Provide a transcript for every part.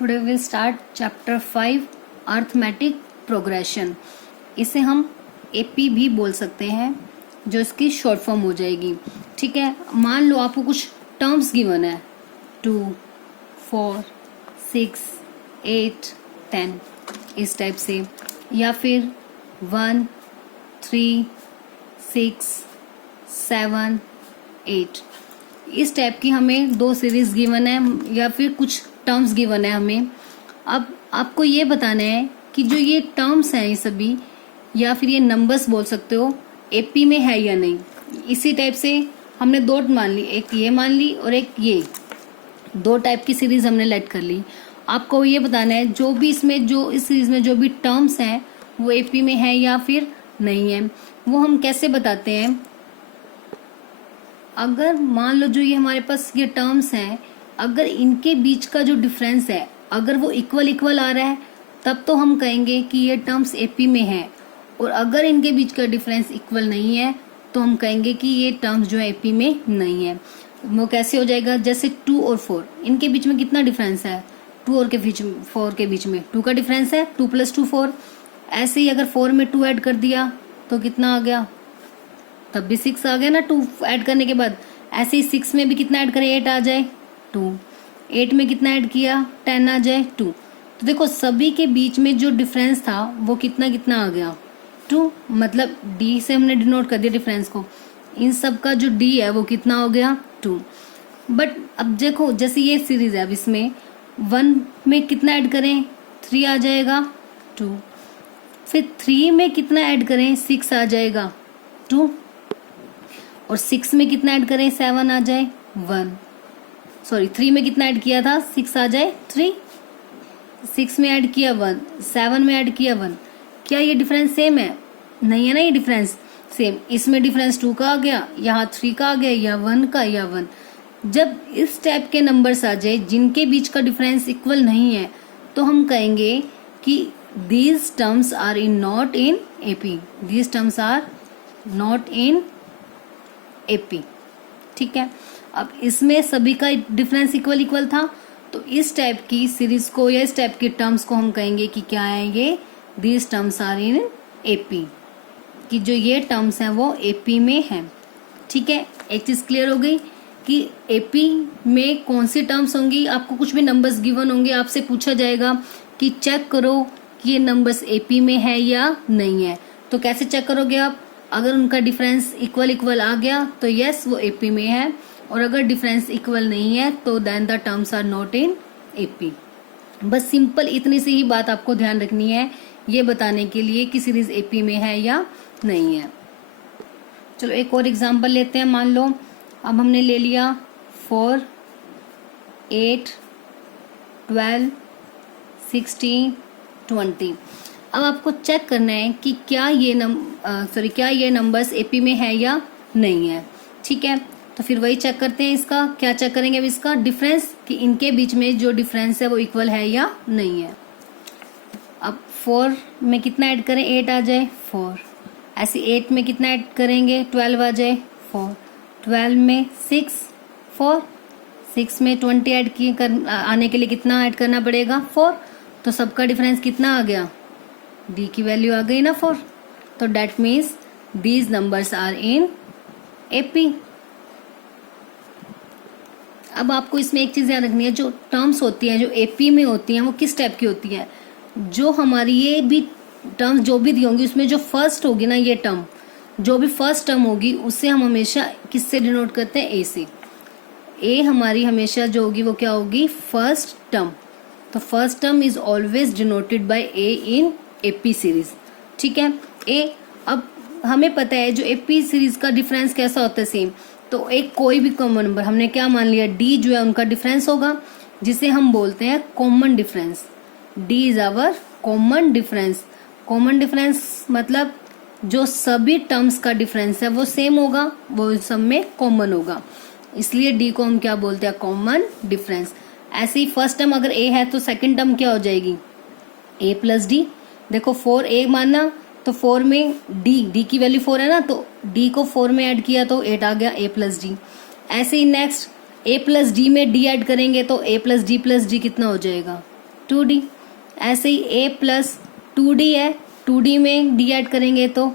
Today will start chapter 5 arithmetic progression. इसे हम AP भी बोल सकते हैं, जो इसकी शॉर्ट फॉर्म हो जाएगी। ठीक है, मान लो आपको कुछ टर्म्स गिवन है 2, 4, 6, 8, 10 इस टाइप से, या फिर 1, 3, 6, 7, 8 इस टाइप की हमें दो सीरीज गिवन है, या फिर कुछ टर्म्स गिवन है हमें। अब आपको ये बताना है कि जो ये टर्म्स हैं ये सभी, या फिर ये नंबर्स बोल सकते हो, एपी में है या नहीं। इसी टाइप से हमने दो मान ली, एक ये मान ली और एक ये, दो टाइप की सीरीज हमने लेट कर ली। आपको ये बताना है जो भी इसमें, जो इस सीरीज में जो भी टर्म्स हैं वो एपी में है या फिर नहीं है। वो हम कैसे बताते हैं, अगर मान लो जो ये हमारे पास ये टर्म्स हैं, अगर इनके बीच का जो डिफरेंस है अगर वो इक्वल इक्वल आ रहा है तब तो हम कहेंगे कि ये टर्म्स एपी में है, और अगर इनके बीच का डिफरेंस इक्वल नहीं है तो हम कहेंगे कि ये टर्म्स जो है एपी में नहीं है। वो कैसे हो जाएगा, जैसे 2 और 4 इनके बीच में कितना डिफरेंस है, 2 और 4 के बीच में 2 का डिफरेंस है, 2 + 2 4। ऐसे ही अगर 4 में 2 ऐड कर दिया तो कितना आ गया, तब भी 6 आ गया ना 2 ऐड करने के बाद। ऐसे ही 6 में भी कितना ऐड करें, 8 आ जाए 2, 8 में कितना ऐड किया 10 आ जाए 2। तो देखो सभी के बीच में जो डिफरेंस था वो कितना कितना आ गया 2, मतलब डी से हमने डिनोट कर दिया डिफरेंस को। इन सब का जो डी है वो कितना हो गया 2। बट अब देखो जैसे ये सीरीज है, अब इसमें 1 में कितना ऐड करें 3 आ जाएगा 2, फिर 3 में कितना ऐड करें 6 आ जाएगा 2, और 6 में कितना ऐड करें 7 आ जाए 1। सॉरी 3 में कितना ऐड किया था 6 आ जाए 3, 6 में ऐड किया 1, 7 में ऐड किया 1। क्या ये डिफरेंस सेम है, नहीं है ना ये डिफरेंस सेम। इसमें डिफरेंस 2 का आ गया, यहाँ 3 का आ गया, या 1 का, या 1। जब इस टाइप के नंबर्स आ जाए जिनके बीच का डिफरेंस इक्वल नहीं है तो हम कहेंगे कि these terms are not in AP, these terms are not in AP. ठीक है, अब इसमें सभी का डिफरेंस इक्वल इक्वल था, तो इस टाइप की सीरीज को या इस टाइप की टर्म्स को हम कहेंगे कि क्या आएंगे, these terms are in AP, कि जो ये टर्म्स हैं वो एपी में हैं। ठीक है, एक चीज क्लियर हो गई कि एपी में कौन सी टर्म्स होंगी। आपको कुछ भी नंबर्स गिवन होंगे, आपसे पूछा जाएगा कि चेक करो कि ये नंबर्स एपी में है या नहीं है। तो कैसे चेक करोगे आप, अगर उनका डिफरेंस इक्वल इक्वल आ गया तो यस वो एपी में है, और अगर डिफरेंस इक्वल नहीं है तो then the terms are not in AP. बस सिंपल इतनी सी ही बात आपको ध्यान रखनी है ये बताने के लिए कि सीरीज एपी में है या नहीं है। चलो एक और एग्जांपल लेते हैं। मान लो अब हमने ले लिया 4, 8, 12, 16, 20। अब आपको चेक करना है कि क्या ये नंबर्स एपी में है या नहीं है। ठीक है, तो फिर वही चेक करते हैं। इसका क्या चेक करेंगे, अब इसका डिफरेंस, कि इनके बीच में जो डिफरेंस है वो इक्वल है या नहीं है। अब 4 में कितना ऐड करें 8 आ जाए 4, ऐसे 8 में कितना ऐड करेंगे 12 आ जाए 4, 12 में 6 4, 6 में 20 ऐड आने के लिए कितना ऐड करना पड़ेगा 4। तो सबका डिफरेंस कितना आ गया, डी की वैल्यू आ गई ना 4। तो that means these numbers are in AP. अब आपको इसमें एक चीज ध्यान रखनी है, जो टर्म्स होती हैं जो एपी में होती हैं वो किस टाइप की होती है। जो हमारी ये भी टर्म्स जो भी दी होंगी उसमें जो फर्स्ट होगी ना, ये टर्म जो भी फर्स्ट टर्म होगी उसे हम हमेशा किससे डिनोट करते हैं, ए से। ए हमारी हमेशा जो होगी वो क्या होगी, फर्स्ट टर्म। तो first term is always denoted by A in AP series. ठीक है, ए। अब हमें पता है जो एपी सीरीज का डिफरेंस कैसा होता है, सेम। तो एक कोई भी कॉमन नंबर, हमने क्या मान लिया, डी जो है उनका डिफरेंस होगा, जिसे हम बोलते हैं common difference. D is our common difference. Common difference मतलब जो सभी टर्म्स का डिफरेंस है वो सेम होगा, वो सब में कॉमन होगा, इसलिए डी को हम क्या बोलते हैं, कॉमन डिफरेंस। ऐसे ही फर्स्ट टर्म अगर ए है तो सेकंड टर्म क्या हो जाएगी, ए प्लस डी। देखो 4 ए माना तो 4 में डी की वैल्यू 4 है ना, तो डी को 4 में ऐड किया तो 8 आ गया ए प्लस डी। ऐसे ही नेक्स्ट ए प्लस डी में डी ऐड करेंगे तो ए प्लस डी कितना हो जाएगा 2d। ऐसे ही a प्लस 2d है, 2d में d ऐड करेंगे तो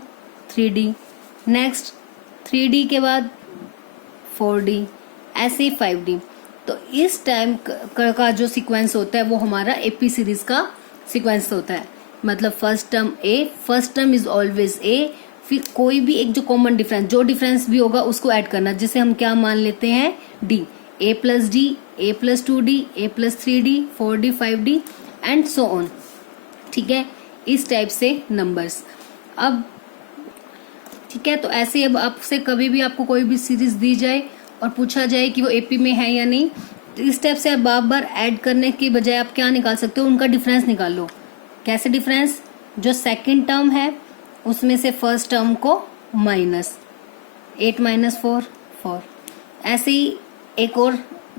3d। नेक्स्ट 3d के बाद 4d, ऐसे ही 5d। तो इस टाइम का जो सीक्वेंस होता है वो हमारा एपी सीरीज का सीक्वेंस होता है। मतलब first term a, first term is always a, फिर कोई भी एक जो कॉमन डिफरेंस, जो डिफरेंस भी होगा उसको ऐड करना, जिसे हम क्या मान लेते हैं d, a plus d, a plus 2d, a plus 3d, 4d, 5d and so on. ठीक है, इस टाइप से नंबर्स। अब ठीक है, तो ऐसे अब आपसे कभी भी आपको कोई भी सीरीज दी जाए और पूछा जाए कि वो एपी में है या नहीं, तो इस टाइप से आप बार बार ऐड करने की बजाय आप क्या निकाल सकते हो, उनका डिफरेंस निकाल लो। कैसे डिफरेंस? जो सेकंड टर्म है उसमें से फर्स्ट टर्म को माइनस, 8 माइनस 4 4। ऐसे ही एक और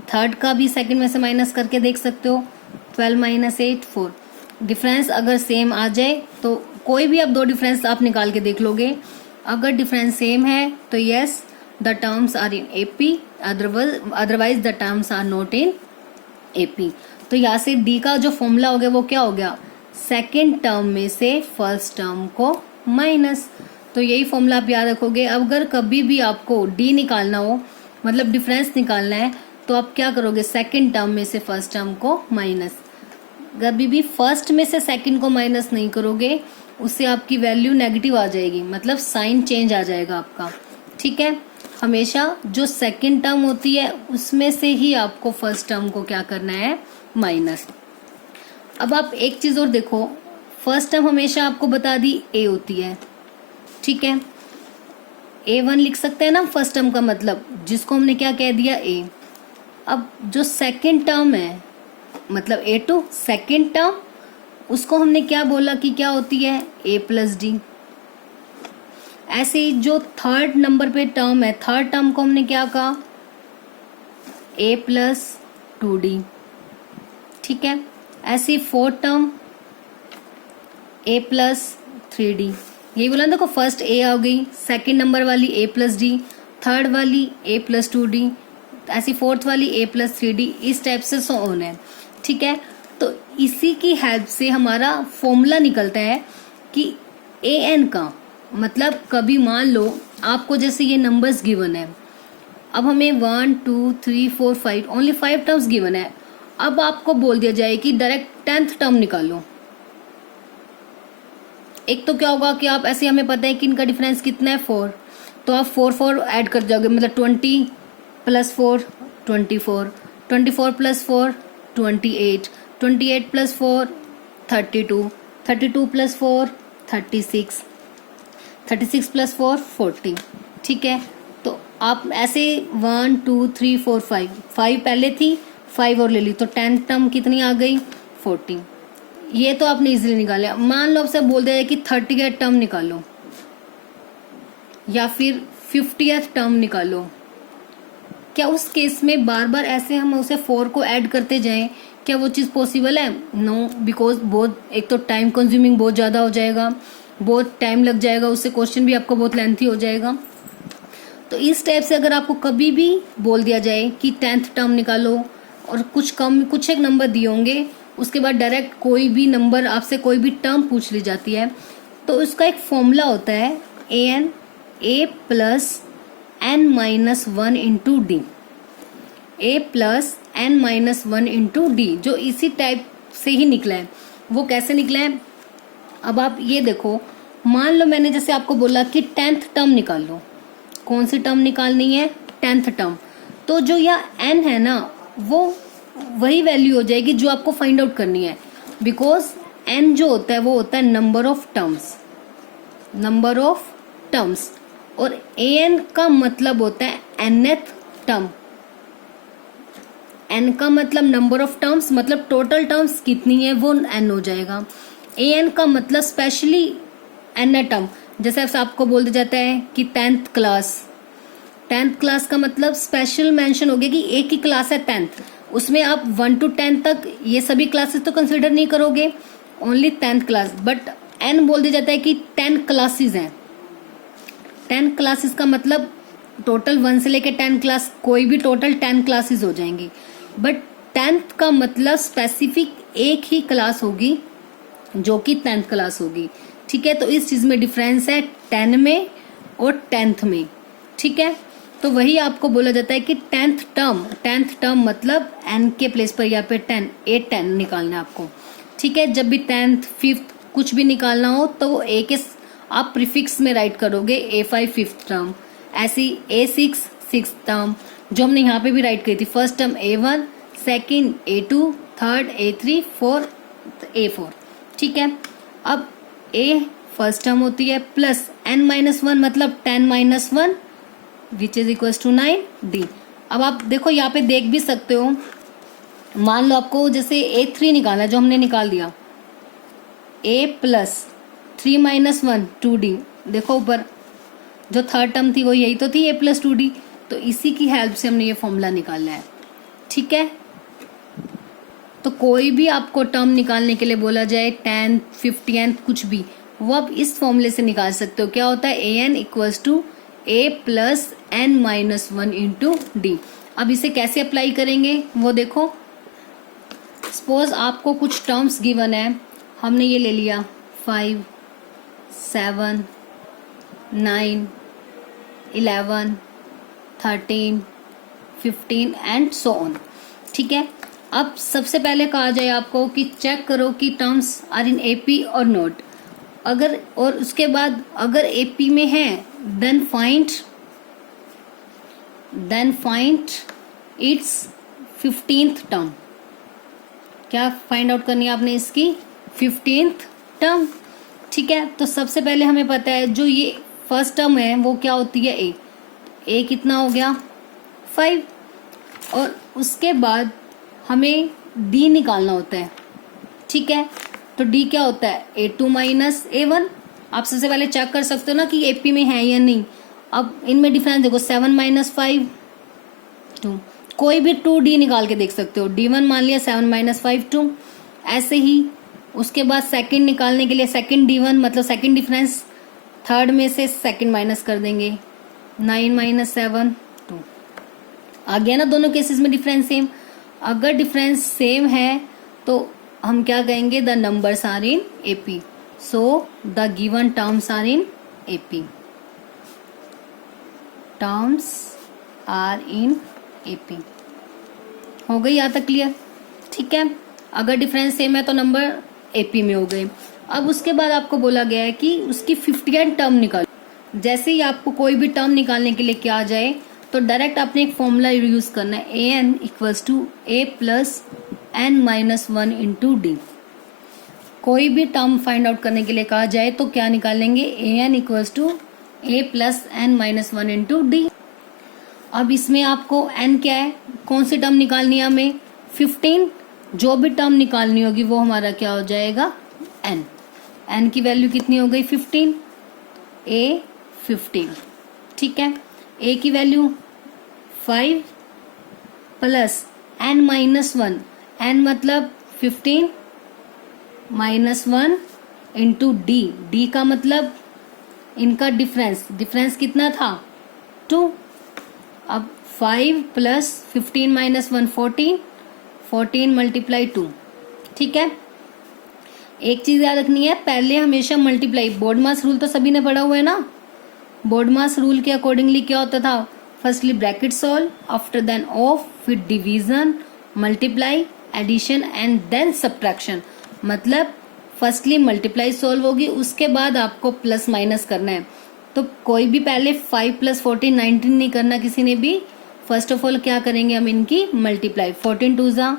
थर्ड का भी सेकंड में से माइनस करके देख सकते हो, 12 माइनस 8 4। डिफरेंस अगर सेम आ जाए तो कोई भी आप दो डिफरेंस आप निकाल के देख लोगे। अगर डिफरेंस सेम है तो yes the terms are in AP, otherwise the terms are not in AP. तो यहाँ से डी का जो फॉर्मूला हो गया वो क्या हो गया, सेकेंड टर्म में से फर्स्ट टर्म को माइनस। तो यही फॉर्मूला आप याद रखोगे। अगर कभी भी आपको डी निकालना हो, मतलब डिफरेंस निकालना है, तो आप क्या करोगे, सेकेंड टर्म में से फर्स्ट टर्म को माइनस। कभी भी फर्स्ट में से सेकंड को माइनस नहीं करोगे, उससे आपकी वैल्यू नेगेटिव आ जाएगी, मतलब साइन चेंज आ जाएगा आपका। ठीक है, हमेशा जो सेकंड टर्म होती है उसमें से ही आपको फर्स्ट टर्म को क्या करना है, माइनस। अब आप एक चीज और देखो, फर्स्ट टर्म हमेशा आपको बता दी ए होती है। ठीक है, A1 लिख सकते हैं ना फर्स्ट टर्म का, मतलब जिसको हमने क्या कह दिया ए। अब जो सेकंड टर्म है मतलब A2 सेकंड टर्म, उसको हमने क्या बोला कि क्या होती है, a प्लस डी। ऐसे ही जो थर्ड नंबर पे टर्म है, थर्ड टर्म को हमने क्या कहा, a प्लस 2d। ठीक है, ऐसे ही fourth term a plus 3d। यही बोला ना, देखो फर्स्ट a आ गई, सेकंड नंबर वाली a प्लस डी, थर्ड वाली a प्लस 2d, ऐसी फोर्थ वाली a प्लस 3d, इस टाइप से सो ऑन है। ठीक है, तो इसी की हेल्प से हमारा फॉर्मूला निकलता है कि ए एन का मतलब, कभी मान लो आपको जैसे ये नंबर्स गिवन है, अब हमें 1 2 3 4 5 ओनली 5 टर्म्स गिवन है। अब आपको बोल दिया जाए कि डायरेक्ट 10th टर्म निकालो। एक तो क्या होगा कि आप ऐसे, हमें पता है कि इनका डिफरेंस कितना है 4, तो आप 4 4 ऐड कर जाओगे, मतलब 20 plus 4 24, 24 plus 4 28, 28 plus 4 32, 32 plus 4 36, 36 plus 4 40। ठीक है, तो आप ऐसे 1 2 3 4 5 5 पहले थी, 5 और ले ली, तो 10th टर्म कितनी आ गई, 40। ये तो आपने इजीली निकाला। मान लो आपसे बोल दिया कि 30th टर्म निकालो या फिर 50th टर्म निकालो, क्या उस केस में बार बार ऐसे हम उसे 4 को ऐड करते जाएं, क्या वो चीज़ पॉसिबल है? नो, बिकॉज बहुत, एक तो टाइम कंज्यूमिंग बहुत ज़्यादा हो जाएगा, बहुत टाइम लग जाएगा, उससे क्वेश्चन भी आपका बहुत लेंथी हो जाएगा। तो इस टाइप से अगर आपको कभी भी बोल दिया जाए कि 10th टर्म निकालो और कुछ एक नंबर दिए होंगे, उसके बाद डायरेक्ट कोई भी नंबर आपसे कोई भी टर्म पूछ ली जाती है, तो उसका एक फॉर्मूला होता है a plus n minus 1 into D, a plus n minus 1 into D, जो इसी टाइप से ही निकला है। वो कैसे निकला है, अब आप ये देखो, मान लो मैंने जैसे आपको बोला कि 10th टर्म निकाल लो। कौन सी टर्म निकालनी है, 10th टर्म। तो जो यह n है ना, वो वही वैल्यू हो जाएगी जो आपको फाइंड आउट करनी है, बिकॉज n जो होता है वो होता है number of terms, number of terms, और an का मतलब होता है nth टर्म। n का मतलब नंबर ऑफ टर्म्स, मतलब टोटल टर्म्स कितनी है वो n हो जाएगा। an का मतलब स्पेशली n टर्म, जैसे आपको बोल दिया जाता है कि 10th क्लास, 10th क्लास का मतलब स्पेशल मेंशन हो गया कि एक ही क्लास है 10th, उसमें आप 1 to 10 तक ये सभी क्लासेस तो कंसिडर नहीं करोगे, only 10th class. But n बोल दिया जाता है कि 10 क्लासेस हैं, 10 क्लासेस का मतलब टोटल 1 से लेके 10 क्लास, कोई भी टोटल 10 क्लासेस हो जाएंगी। बट 10th का मतलब स्पेसिफिक एक ही क्लास होगी जो कि 10th क्लास होगी। ठीक है, तो इस चीज में डिफरेंस है 10 में और 10th में। ठीक है, तो वही आपको बोला जाता है कि 10th टर्म मतलब n के प्लेस पर यहाँ पे 10 निकालना है आपको। ठीक है, जब भी 10th 5th कुछ भी निकालना हो तो वो a के आप प्रीफिक्स में राइट करोगे A5 5th टर्म, ऐसी A6 6th टर्म, जो हमने यहाँ पे भी राइट करी थी। First term A1, second A2, third A3, fourth A4। ठीक है, अब A फर्स्ट टर्म होती है प्लस n-1 मतलब 10-1 which is equal to 9 D। अब आप देखो यहाँ पे देख भी सकते हो, मान लो आपको जैसे A3 निकालना है, जो हमने निकाल दिया A प्लस 3-1 2D। देखो ऊपर जो थर्ड टर्म थी वो यही तो थी A प्लस 2D, तो इसी की हेल्प से हमने ये फॉर्मूला निकालना है। ठीक है, तो कोई भी आपको टर्म निकालने के लिए बोला जाए 10th 50th कुछ भी, वो आप इस फॉर्मूले से निकाल सकते हो। क्या होता है an equals to a plus n-1 into D. अब इसे कैसे अप्लाई करेंगे वो देखो। सपोज आपको कुछ टर्म्स गिवन है, हमने ये ले लिया 5 7 9 11 13 15 एंड सो ऑन। ठीक है, अब सबसे पहले कहा जाए आपको कि चेक करो कि टर्म्स आर इन एपी और नॉट। अगर और उसके बाद अगर एपी में है then find its 15th term. क्या फाइंड आउट करनी है आपने इसकी 15th टर्म। ठीक है, तो सबसे पहले हमें पता है जो ये फर्स्ट टर्म है वो क्या होती है ए कितना हो गया 5, और उसके बाद हमें डी निकालना होता है। ठीक है, तो डी क्या होता है A2 माइनस A1। आप सबसे पहले चेक कर सकते हो ना कि एपी में है या नहीं। अब इनमें डिफरेंस देखो 7 माइनस 5 2, कोई भी 2D निकाल के देख सकते हो। D1 मान लिया 7 माइनस 5 2। ऐसे ही उसके बाद सेकंड निकालने के लिए सेकंड D1 मतलब सेकंड डिफरेंस, थर्ड में से सेकंड माइनस कर देंगे 9 माइनस 7 2। आ गया ना दोनों केसेस में डिफरेंस सेम। अगर डिफरेंस सेम है तो हम क्या कहेंगे the numbers are in AP, so the given terms are in AP. Terms are in AP हो गई यहाँ तक क्लियर। ठीक है, अगर डिफरेंस सेम है तो नंबर एपी में हो गए। अब उसके बाद आपको बोला गया है कि उसकी 50th टर्म निकालो। जैसे ही आपको कोई भी टर्म निकालने के लिए क्या आ जाए तो डायरेक्ट आपने एक फॉर्मूला यूज करना है an equals to a plus n-1 into D. कोई भी टर्म फाइंड आउट करने के लिए कहा जाए तो क्या निकालेंगे an equals to a plus n-1 into D. अब इसमें आपको n क्या है, कौन सी टर्म निकालनी है हमें 15। जो भी टर्म निकालनी होगी वो हमारा क्या हो जाएगा n की वैल्यू कितनी हो गई 15 a 15। ठीक है, a की वैल्यू 5 प्लस n-1, n मतलब 15 -1 इंटू डी का मतलब इनका डिफरेंस कितना था 2। अब 5 प्लस 15 माइनस 1 14 मल्टीप्लाई 2। ठीक है, एक चीज याद रखनी है, पहले हमेशा मल्टीप्लाई, बोर्ड मास रूल तो सभी ने पढ़ा हुआ है ना। बोर्ड मास रूल के अकॉर्डिंगली क्या होता था, firstly bracket solve, after then of, फिर division, multiply, addition and then subtraction. मतलब फर्स्टली मल्टीप्लाई सॉल्व होगी, उसके बाद आपको प्लस माइनस करना है। तो कोई भी पहले 5 प्लस 14 19 नहीं करना किसी ने भी। फर्स्ट ऑफ ऑल क्या करेंगे हम इनकी मल्टीप्लाई, 14 2 जा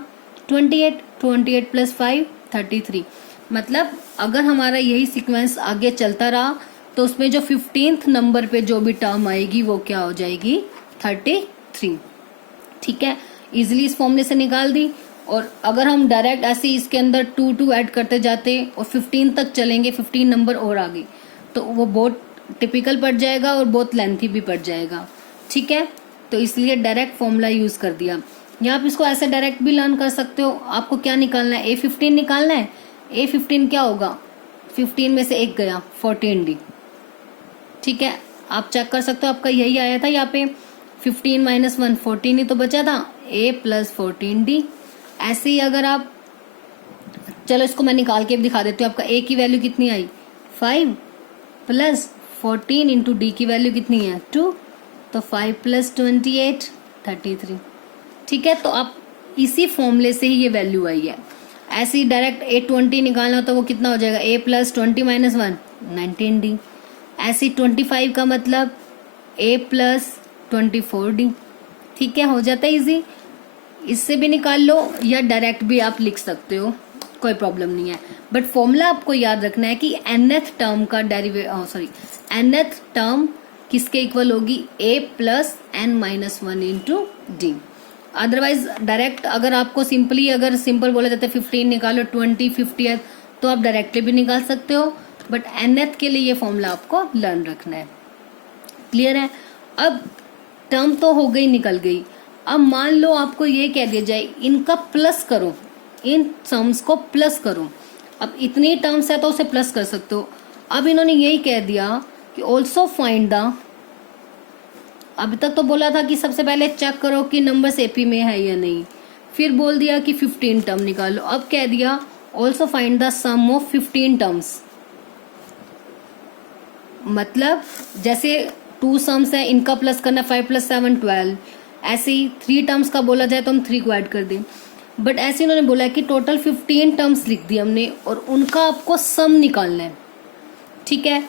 28 प्लस 5 33। मतलब अगर हमारा यही सीक्वेंस आगे चलता रहा तो उसमें जो 15th नंबर पे जो भी टर्म आएगी वो क्या हो जाएगी 33। ठीक है, इजिली इस फॉर्मूले से निकाल दी। और अगर हम डायरेक्ट ऐसे इसके अंदर 2 ऐड करते जाते और 15 तक चलेंगे, 15 नंबर और आगे, तो वो बहुत टिपिकल पड़ जाएगा और बहुत लेंथी भी पड़ जाएगा। ठीक है, तो इसलिए डायरेक्ट फॉर्मूला यूज कर दिया। या आप इसको ऐसे डायरेक्ट भी लर्न कर सकते हो। आपको क्या निकालना है A15 निकालना है। A15 क्या होगा, 15 में से एक गया 14D। ठीक है, आप चेक कर सकते हो, आपका यही आया था यहाँ पे 15 माइनस 1 14 ही तो बचा था, A प्लस 14D। ऐसे ही अगर आप चलो इसको मैं निकाल के भी दिखा देती हूँ। आपका ए की वैल्यू कितनी आई 5 प्लस 14 इंटू डी की वैल्यू कितनी है 2, तो 5 प्लस 28 33। ठीक है, तो आप इसी फॉर्मूले से ही ये वैल्यू आई है। ऐसे ही डायरेक्ट A20 निकालना हो तो वो कितना हो जाएगा A प्लस 20 माइनस 1 19D। ऐसे 25 का मतलब A प्लस 24D। ठीक है, हो जाता है इजी। इससे भी निकाल लो या डायरेक्ट भी आप लिख सकते हो, कोई प्रॉब्लम नहीं है। बट फॉर्मूला आपको याद रखना है कि nth टर्म का nth टर्म किसके इक्वल होगी A plus n minus 1 into D. Otherwise direct अगर आपको अगर सिंपल बोला जाता है 15 निकालो 20 50 तो आप डायरेक्टली भी निकाल सकते हो, बट nth के लिए ये फॉर्मूला आपको लर्न रखना है। क्लियर है? अब टर्म तो हो गई, निकल गई। अब मान लो आपको ये कह दिया जाए इनका प्लस करो, इन सम्स को प्लस करो। अब इतनी टर्म्स है तो उसे प्लस कर सकते हो। अब इन्होंने यही कह दिया कि ऑल्सो फाइंड द, अभी तक तो बोला था कि सबसे पहले चेक करो कि नंबर्स एपी में है या नहीं, फिर बोल दिया कि 15 टर्म निकालो। अब कह दिया also find the sum of 15 terms. मतलब जैसे 2 सम्स है, इनका प्लस करना 5 प्लस 7 12। ऐसे ही 3 टर्म्स का बोला जाए तो हम 3 को ऐड कर दें। बट ऐसे इन्होंने बोला कि टोटल 15 टर्म्स लिख दिए हमने और उनका आपको सम निकालना है। ठीक है,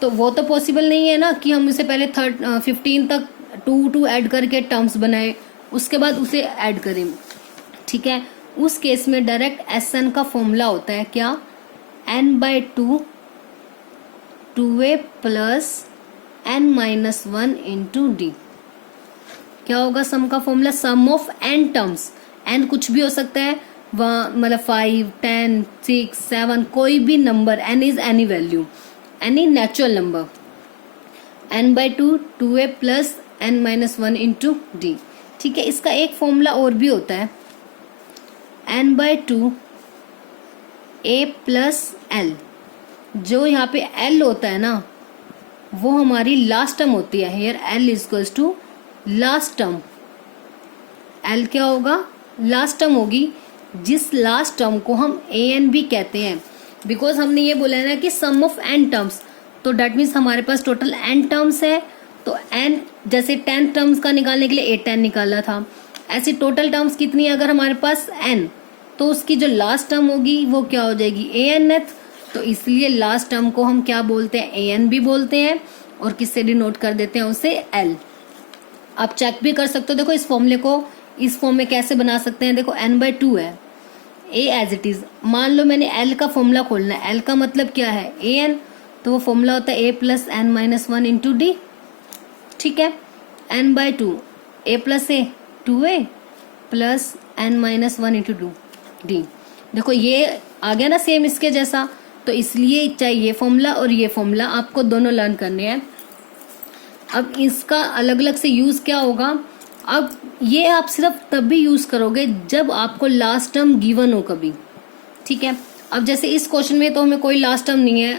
तो वो तो पॉसिबल नहीं है ना कि हम उसे पहले 15 तक 2 ऐड करके टर्म्स बनाए उसके बाद उसे ऐड करें। ठीक है, उस केस में डायरेक्ट एस का फॉर्मूला होता है क्या, n/2 2a plus n minus 1 into D. क्या होगा सम का formula, sum of n terms. n कुछ भी हो सकता है, मतलब 5 10 6 7 कोई भी number, n is any value, any natural number. n/2 2a plus n minus 1 into D. ठीक है, इसका एक फॉर्मूला और भी होता है, n/2 a प्लस l। जो यहाँ पे l होता है ना वो हमारी लास्ट टर्म होती है। Here l equals to last term. l क्या होगा, लास्ट टर्म होगी, जिस लास्ट टर्म को हम an भी कहते हैं। बिकॉज हमने ये बोला है ना कि सम ऑफ n टर्म्स, तो डेट मीन्स हमारे पास टोटल n टर्म्स है। तो n जैसे 10 टर्म्स का निकालने के लिए a10 निकाला था, ऐसे टोटल टर्म्स कितनी है अगर हमारे पास n, तो उसकी जो लास्ट टर्म होगी वो क्या हो जाएगी anth। तो इसलिए लास्ट टर्म को हम क्या बोलते हैं, an भी बोलते हैं, और किससे डिनोट कर देते हैं उसे l। आप चेक भी कर सकते हो, देखो इस फॉर्मूले को इस फॉर्म में कैसे बना सकते हैं। देखो n/2 है, a एज इट इज। मान लो मैंने l का फॉर्मूला खोलना है, l का मतलब क्या है an, तो वो फॉर्मूला होता है a plus n minus 1 into D. ठीक है, n/2 a plus a 2a plus n minus 1 into D. देखो ये आ गया ना सेम इसके जैसा, तो इसलिए चाहे ये फॉर्मूला और ये फॉर्मूला आपको दोनों लर्न करने हैं। अब इसका अलग अलग से यूज क्या होगा, अब ये आप सिर्फ तब भी यूज करोगे जब आपको लास्ट टर्म गिवन हो कभी। ठीक है, अब जैसे इस क्वेश्चन में तो हमें कोई लास्ट टर्म नहीं है,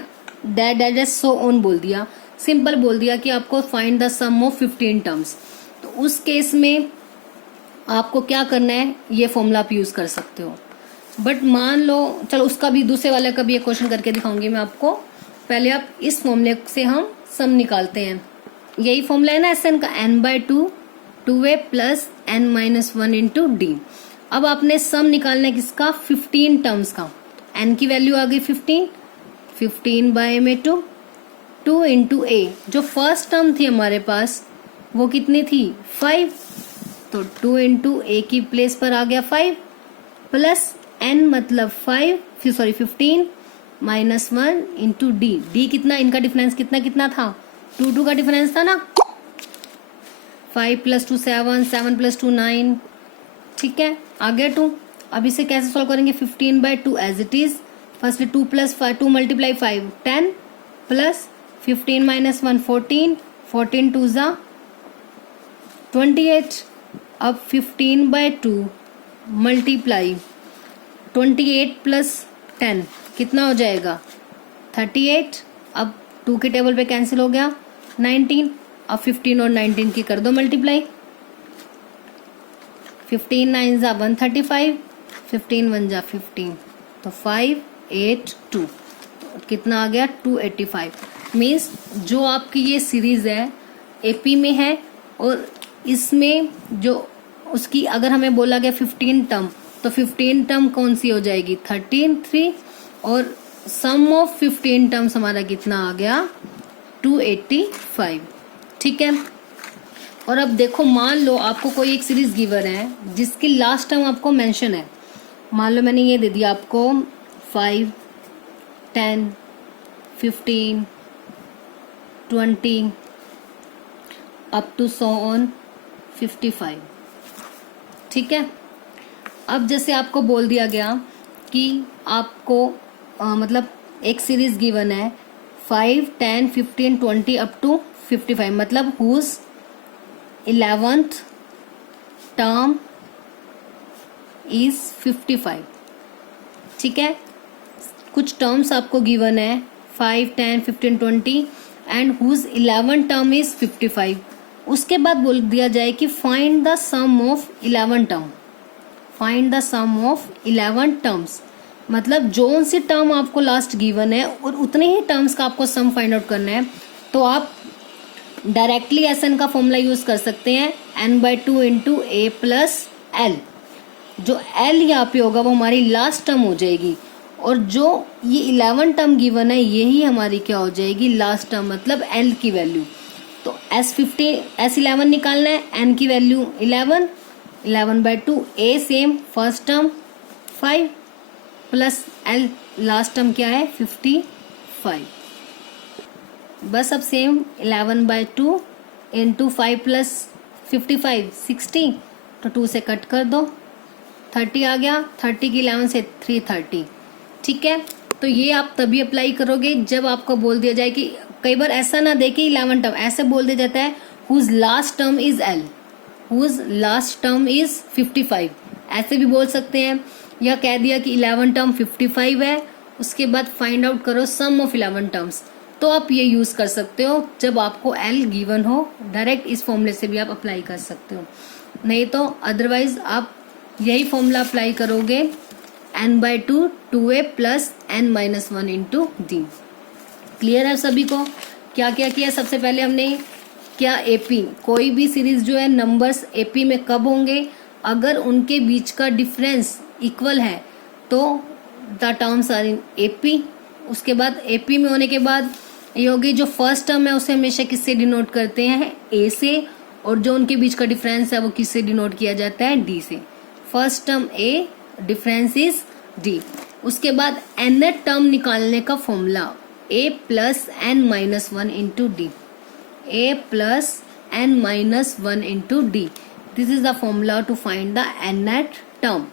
दैट सो ऑन बोल दिया, सिंपल बोल दिया कि आपको find the sum of 15 terms. तो उस केस में आपको क्या करना है, ये फॉर्मूला आप यूज कर सकते हो। बट मान लो, चलो उसका भी दूसरे वाले का भी एक क्वेश्चन करके दिखाऊंगी मैं आपको। पहले आप इस फॉर्मूले से हम सम निकालते हैं। यही फॉर्मूला है ना एस एन का, n/2 2a plus n minus 1 into D. अब आपने सम निकालना है किसका, 15 टर्म्स का। n की वैल्यू आ गई 15, 15 बाय में 2 इंटू a। जो फर्स्ट टर्म थी हमारे पास वो कितनी थी 5, तो 2 इंटू a की प्लेस पर आ गया 5 प्लस n मतलब 15 माइनस 1 इंटू डी। डी कितना, इनका डिफरेंस कितना कितना था, 2 का डिफरेंस था ना। 5 प्लस 2 7, 7 प्लस 2 9। ठीक है, आ गया 2। अब इसे कैसे सॉल्व करेंगे, 15/2 as it is. First 2 plus 5 2 multiply 5 10 plus 15 minus 1 14, 14 2 ज़ा 28। अब 15/2 मल्टीप्लाई 28 प्लस 10 कितना हो जाएगा 38। अब 2 के टेबल पे कैंसिल हो गया 19। अब 15 और 19 की कर दो मल्टीप्लाई, 15 9 ज़ा 135, 15 1 ज़ा 15। तो 582 तो कितना आ गया 285। मीन्स जो आपकी ये सीरीज है एपी में है और इसमें जो उसकी अगर हमें बोला गया 15 टर्म तो 15 टर्म कौन सी हो जाएगी 13 3 और सम ऑफ 15 टर्म्स हमारा कितना आ गया 285। ठीक है। और अब देखो मान लो आपको कोई एक सीरीज गिवन है जिसकी लास्ट टर्म आपको मेंशन है। मान लो मैंने ये दे दिया आपको 5 10 15 20 अप टू सो ऑन 55। ठीक है। अब जैसे आपको बोल दिया गया कि आपको मतलब एक सीरीज गिवन है 5 10 15 20 अप टू 55 मतलब हुज 11th टर्म इज 55। ठीक है। कुछ टर्म्स आपको गिवन है 5 10 15 20 and whose 11th term is 55। उसके बाद बोल दिया जाए कि find the sum of 11 term. Find the sum of 11 terms मतलब जो सी टर्म आपको लास्ट गिवन है और उतने ही टर्म्स का आपको सम फाइंड आउट करना है। तो आप डायरेक्टली एसएन का फॉर्मूला यूज कर सकते हैं n/2 इंटू ए प्लस एल। जो एल यहाँ पे होगा वो हमारी लास्ट टर्म हो जाएगी और जो ये 11 टर्म गिवन है यही हमारी क्या हो जाएगी लास्ट टर्म मतलब एल की वैल्यू। तो S11 निकालना है, n की value 11/2 a same first term 5 plus l last term क्या है 55। बस अब सेम 11/2 इंटू 5 प्लस 55 60 तो 2 से कट कर दो 30 आ गया। 30 की 11 से 330। ठीक है। तो ये आप तभी अप्लाई करोगे जब आपको बोल दिया जाए कि कई बार ऐसा ना दे कि 11 टर्म ऐसे बोल दिया जाता है whose last term is L whose last term is 55 ऐसे भी बोल सकते हैं। या कह दिया कि 11 टर्म 55 है उसके बाद फाइंड आउट करो सम ऑफ 11 टर्म्स। तो आप ये यूज कर सकते हो जब आपको एल गिवन हो। डायरेक्ट इस फॉर्मूले से भी आप अप्लाई कर सकते हो नहीं तो अदरवाइज आप यही फॉर्मूला अप्लाई करोगे n/2 2a plus n-1 into D. Clear है सभी को। क्या क्या किया सबसे पहले हमने क्या एपी कोई भी सीरीज जो है नंबर्स एपी में कब होंगे अगर उनके बीच का डिफरेंस इक्वल है तो the terms are in AP. उसके बाद एपी में होने के बाद ये होगी जो फर्स्ट टर्म है उसे हमेशा किससे डिनोट करते हैं ए से और जो उनके बीच का डिफरेंस है वो किससे डिनोट किया जाता है डी से। First term A difference is D. उसके बाद nth टर्म निकालने का formula a plus n-1 into D a plus n-1 into D. This is the formula to find the nth term.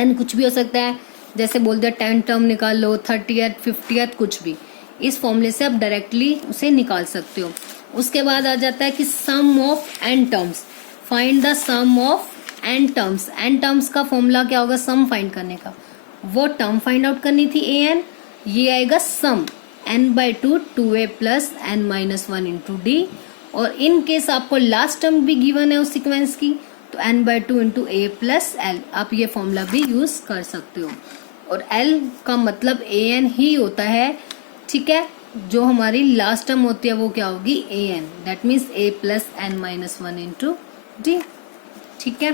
n कुछ भी हो सकता है जैसे बोल दिया 10 टर्म निकाल लो 30th 50th कुछ भी। इस फॉर्मूले से आप डायरेक्टली उसे निकाल सकते हो। उसके बाद आ जाता है कि sum of n terms. Find the sum of n terms. n terms का फॉर्मूला क्या होगा सम फाइंड करने का। वो टर्म फाइंड आउट करनी थी an ये आएगा सम n/2 2a plus n-1 into D. और इन केस आपको लास्ट टर्म भी गिवन है उस सीक्वेंस की तो n/2 into a plus L आप ये फॉर्मूला भी यूज कर सकते हो। और l का मतलब an ही होता है। ठीक है। जो हमारी लास्ट टर्म होती है वो क्या होगी an that means a plus n-1 into D. ठीक है।